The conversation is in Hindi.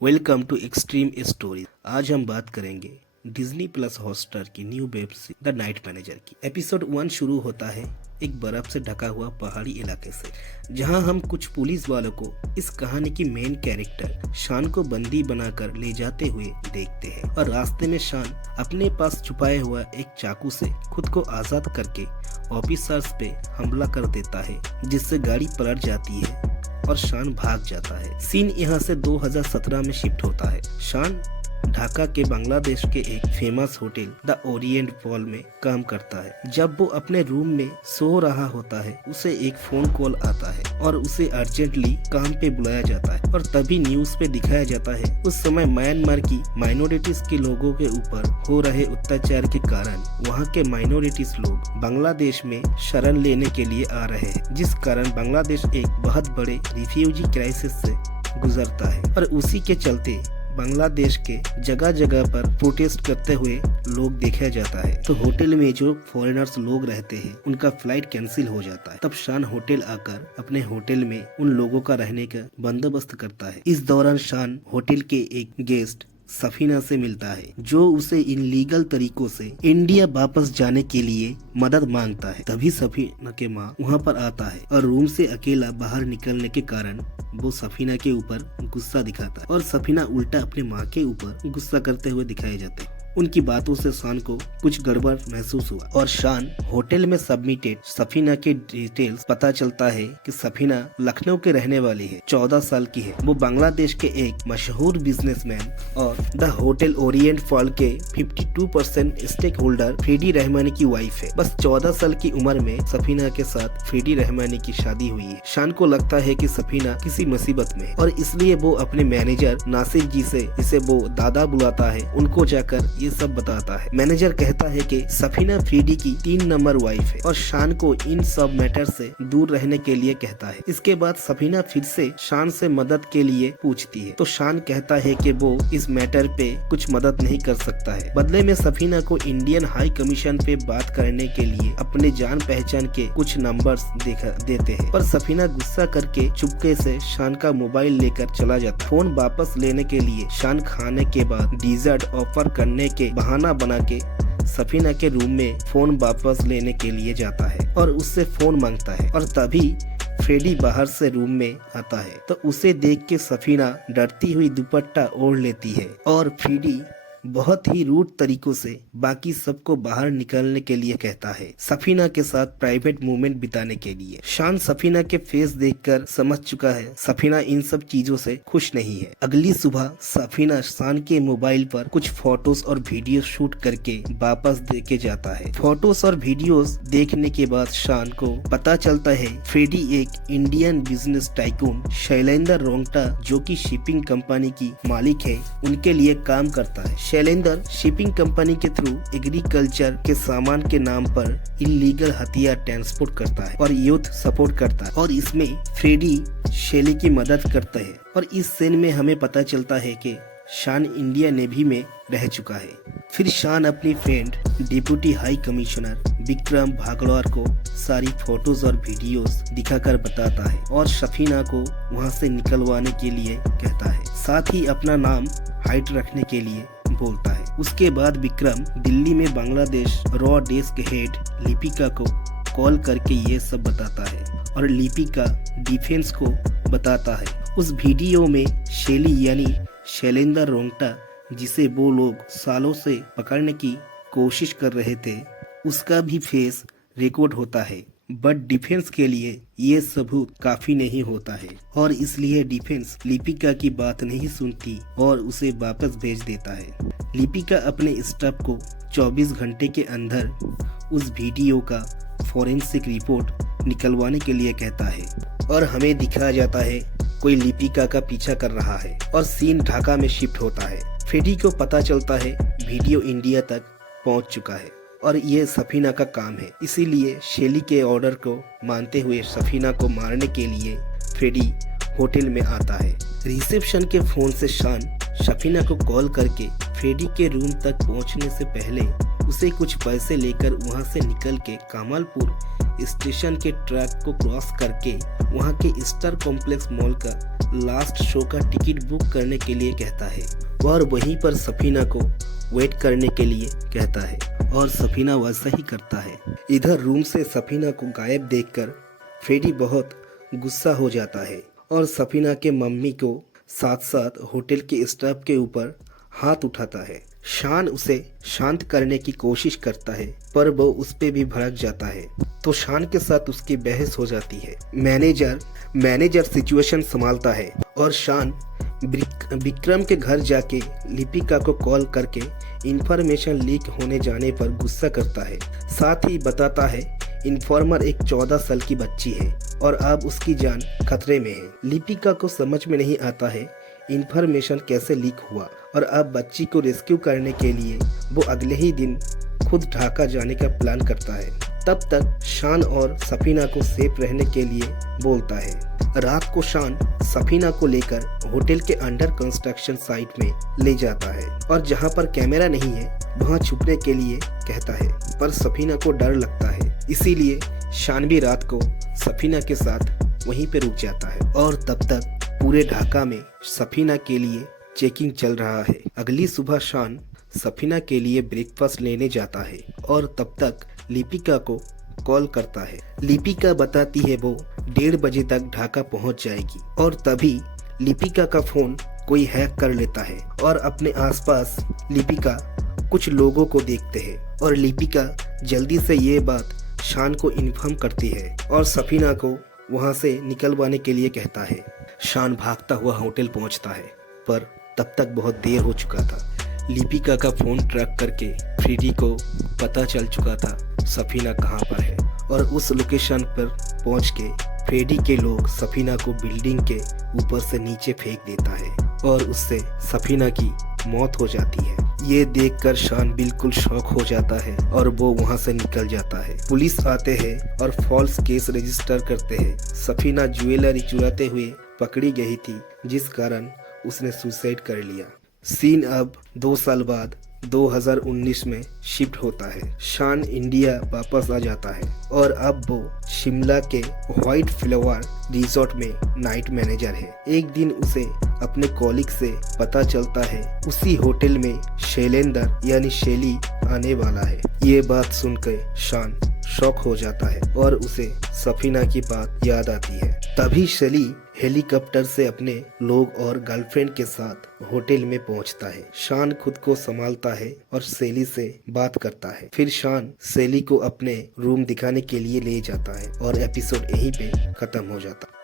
Welcome to extreme story. आज हम बात करेंगे डिज्नी प्लस हॉटस्टार की new web series the night manager की। एपिसोड 1 शुरू होता है एक बर्फ से ढका हुआ पहाड़ी इलाके से, जहां हम कुछ पुलिस वालों को इस कहानी की मेन कैरेक्टर शान को बंदी बनाकर ले जाते हुए देखते हैं। और रास्ते में शान अपने पास छुपाए हुआ एक चाकू से खुद को आजाद करके ऑफिसर्स पे हमला कर देता है, जिससे गाड़ी पलट जाती है और शान भाग जाता है। सीन यहाँ से 2017 में शिफ्ट होता है। शान ढाका के बांग्लादेश के एक famous hotel the Orient fall में काम करता है। जब वो अपने रूम में सो रहा होता है, उसे एक फोन कॉल आता है और उसे अर्जेंटली काम पे बुलाया जाता है। और तभी न्यूज पे दिखाया जाता है उस समय म्यांमार की माइनॉरिटीज के लोगों के ऊपर हो रहे अत्याचार के कारण वहाँ के माइनॉरिटीज लोग बांग्लादेश में शरण लेने के लिए आ रहे हैं, जिस कारण बांग्लादेश एक बहुत बड़े रिफ्यूजी क्राइसिस से गुजरता है। और उसी के चलते बांग्लादेश के जगह जगह पर प्रोटेस्ट करते हुए लोग देखा जाता है। तो होटल में जो फॉरेनर्स लोग रहते हैं उनका फ्लाइट कैंसिल हो जाता है। तब शान होटल आकर अपने होटल में उन लोगों का रहने का बंदोबस्त करता है। इस दौरान शान होटल के एक गेस्ट सफीना से मिलता है, जो उसे इनलीगल तरीकों से इंडिया वापस जाने के लिए मदद मांगता है। तभी सफीना के माँ वहाँ पर आता है और रूम से अकेला बाहर निकलने के कारण वो सफीना के ऊपर गुस्सा दिखाता है और सफीना उल्टा अपने माँ के ऊपर गुस्सा करते हुए दिखाए जाते हैं। उनकी बातों से शान को कुछ गड़बड़ महसूस हुआ और शान होटल में सबमिटेड सफीना के डिटेल्स पता चलता है कि सफीना लखनऊ के रहने वाली है, 14 साल की है। वो बांग्लादेश के एक मशहूर बिजनेसमैन और द होटल ओरिएंट फॉल के 52% स्टेक होल्डर फ्रेडी रहमानी की वाइफ है। बस 14 साल की उम्र में सफीना के साथ फ्रेडी रहमानी की शादी हुई है। शान को लगता है कि सफीना किसी मुसीबत में है और इसलिए वो अपने मैनेजर नासिर जी से, जिसे वो दादा बुलाता है, उनको जाकर ये सब बताता है। मैनेजर कहता है कि सफीना फ्रेडी की 3 नंबर वाइफ है और शान को इन सब मैटर से दूर रहने के लिए कहता है। इसके बाद सफीना फिर से शान से मदद के लिए पूछती है, तो शान कहता है कि वो इस मैटर पे कुछ मदद नहीं कर सकता है। बदले में सफीना को इंडियन हाई कमीशन पे बात करने के लिए अपने जान पहचान के कुछ नंबर्स देते हैं। पर सफीना गुस्सा करके चुपके से शान का मोबाइल लेकर चला जाता है। फोन वापस लेने के लिए शान खाने के बाद डिजर्ट ऑफर करने के बहाना बना के सफीना के रूम में फोन वापस लेने के लिए जाता है और उससे फोन मांगता है। और तभी फ्रेडी बाहर से रूम में आता है, तो उसे देख के सफीना डरती हुई दुपट्टा ओढ़ लेती है और फ्रेडी बहुत ही रूड तरीकों से बाकी सबको बाहर निकलने के लिए कहता है, सफीना के साथ प्राइवेट मोमेंट बिताने के लिए। शान सफीना के फेस देखकर समझ चुका है सफीना इन सब चीजों से खुश नहीं है। अगली सुबह सफीना शान के मोबाइल पर कुछ फोटोज और वीडियो शूट करके वापस देके जाता है। फोटोज और वीडियोस देखने के बाद शान को पता चलता है फ्रेडी एक Indian business tycoon Shailendra Rungta, जो की शिपिंग कंपनी की मालिक है, उनके लिए काम करता है। शैलेंद्र शिपिंग कंपनी के थ्रू एग्रीकल्चर के सामान के नाम पर इलीगल हथियार ट्रांसपोर्ट करता है और यूथ सपोर्ट करता है, और इसमें फ्रेडी शैली की मदद करता है। और इस सीन में हमें पता चलता है कि शान इंडिया नेवी में रह चुका है। फिर शान अपनी friend deputy high commissioner Vikram Bhagalwar को सारी फोटोज और वीडियोस दिखाकर बताता है और सफीना को वहां से निकलवाने के लिए कहता है, साथ ही अपना नाम हाइड रखने के लिए बोलता है। उसके बाद विक्रम दिल्ली में Bangladesh raw desk head Lipika को कॉल करके ये सब बताता है और लिपिका डिफेंस को बताता है। उस वीडियो में शैली यानी शैलेंद्र रोंगटा, जिसे वो लोग सालों से पकड़ने की कोशिश कर रहे थे, उसका भी फेस रिकॉर्ड होता है। बट डिफेंस के लिए ये सबूत काफी नहीं होता है और इसलिए डिफेंस लिपिका की बात नहीं सुनती और उसे वापस भेज देता है। लिपिका अपने स्टाफ को 24 घंटे के अंदर उस वीडियो का फॉरेंसिक रिपोर्ट निकलवाने के लिए कहता है और हमें दिखाया जाता है कोई लिपिका का पीछा कर रहा है। और सीन ढाका में शिफ्ट होता है। फ्रेडी को पता चलता है वीडियो इंडिया तक पहुंच चुका है और ये सफीना का काम है, इसीलिए शैली के ऑर्डर को मानते हुए सफीना को मारने के लिए फ्रेडी होटल में आता है। रिसेप्शन के फोन से शान सफीना को कॉल करके फ्रेडी के रूम तक पहुंचने से पहले उसे कुछ पैसे लेकर वहां से निकल के कमालपुर स्टेशन के ट्रैक को क्रॉस करके वहाँ के स्टार कॉम्प्लेक्स मॉल का लास्ट शो का टिकट बुक करने के लिए कहता है और वहीं पर सफीना को वेट करने के लिए कहता है और सफीना वैसा ही करता है। इधर रूम से सफीना को गायब देखकर फ्रेडी बहुत गुस्सा हो जाता है और सफीना के मम्मी को साथ साथ होटल के स्टाफ के ऊपर हाथ उठाता है। शान उसे शांत करने की कोशिश करता है पर वो उस पे भी भड़क जाता है तो शान के साथ उसकी बहस हो जाती है। मैनेजर सिचुएशन संभालता है और शान विक्रम के घर जाके लिपिका को कॉल करके इंफॉर्मेशन लीक होने जाने पर गुस्सा करता है। साथ ही बताता है इन्फॉर्मर एक 14 साल की बच्ची है और अब उसकी जान खतरे में है। लिपिका को समझ में नहीं आता है इंफॉर्मेशन कैसे लीक हुआ और अब बच्ची को रेस्क्यू करने के लिए वो अगले ही दिन खुद ढाका जाने का प्लान करता है। तब तक शान और सफीना को सेफ रहने के लिए बोलता है। रात को शान सफीना को लेकर होटल के अंडर कंस्ट्रक्शन साइट में ले जाता है और जहां पर कैमरा नहीं है वहां छुपने के लिए कहता है पर सफीना को डर लगता है, इसीलिए शान भी रात को सफीना के साथ वहीं पे रुक जाता है और तब तक पूरे ढाका में सफीना के लिए चेकिंग चल रहा है। अगली सुबह शान सफीना के लिए ब्रेकफास्ट लेने जाता है और तब तक लिपिका को कॉल करता है। लिपिका बताती है वो 1:30 बजे तक ढाका पहुंच जाएगी और तभी लिपिका का फोन कोई हैक कर लेता है और अपने आसपास लिपिका कुछ लोगों को देखते हैं और लिपिका जल्दी से ये बात शान को इन्फॉर्म करती है और सफीना को वहां से निकलवाने के लिए कहता है। शान भागता हुआ होटल पहुंचता है पर तब तक बहुत देर हो चुका था। लिपिका का फोन ट्रैक करके फ्रेडी को पता चल चुका था सफीना कहां पर है और उस लोकेशन पर पहुंच के फ्रेडी के लोग सफीना को बिल्डिंग के ऊपर से नीचे फेंक देता है और उससे सफीना की मौत हो जाती है। ये देखकर शान बिल्कुल शॉक हो जाता है और वो वहां से निकल जाता है। पुलिस आते हैं और फॉल्स केस रजिस्टर करते हैं। सफीना ज्वेलरी चुराते हुए पकड़ी गई थी जिस कारण उसने सुसाइड कर लिया। सीन अब 2 साल बाद 2019 में शिफ्ट होता है। शान इंडिया वापस आ जाता है और अब वो शिमला के व्हाइट फ्लावर रिजॉर्ट में नाइट मैनेजर है। एक दिन उसे अपने कॉलीग से पता चलता है उसी होटल में शैलेंद्र यानी शैली आने वाला है। ये बात सुनकर शान शॉक हो जाता है और उसे सफीना की बात याद आती है। तभी शैली हेलीकॉप्टर से अपने लोग और गर्लफ्रेंड के साथ होटल में पहुंचता है। शान खुद को संभालता है और शैली से बात करता है। फिर शान शैली को अपने रूम दिखाने के लिए ले जाता है और एपिसोड यहीं पे खत्म हो जाता है।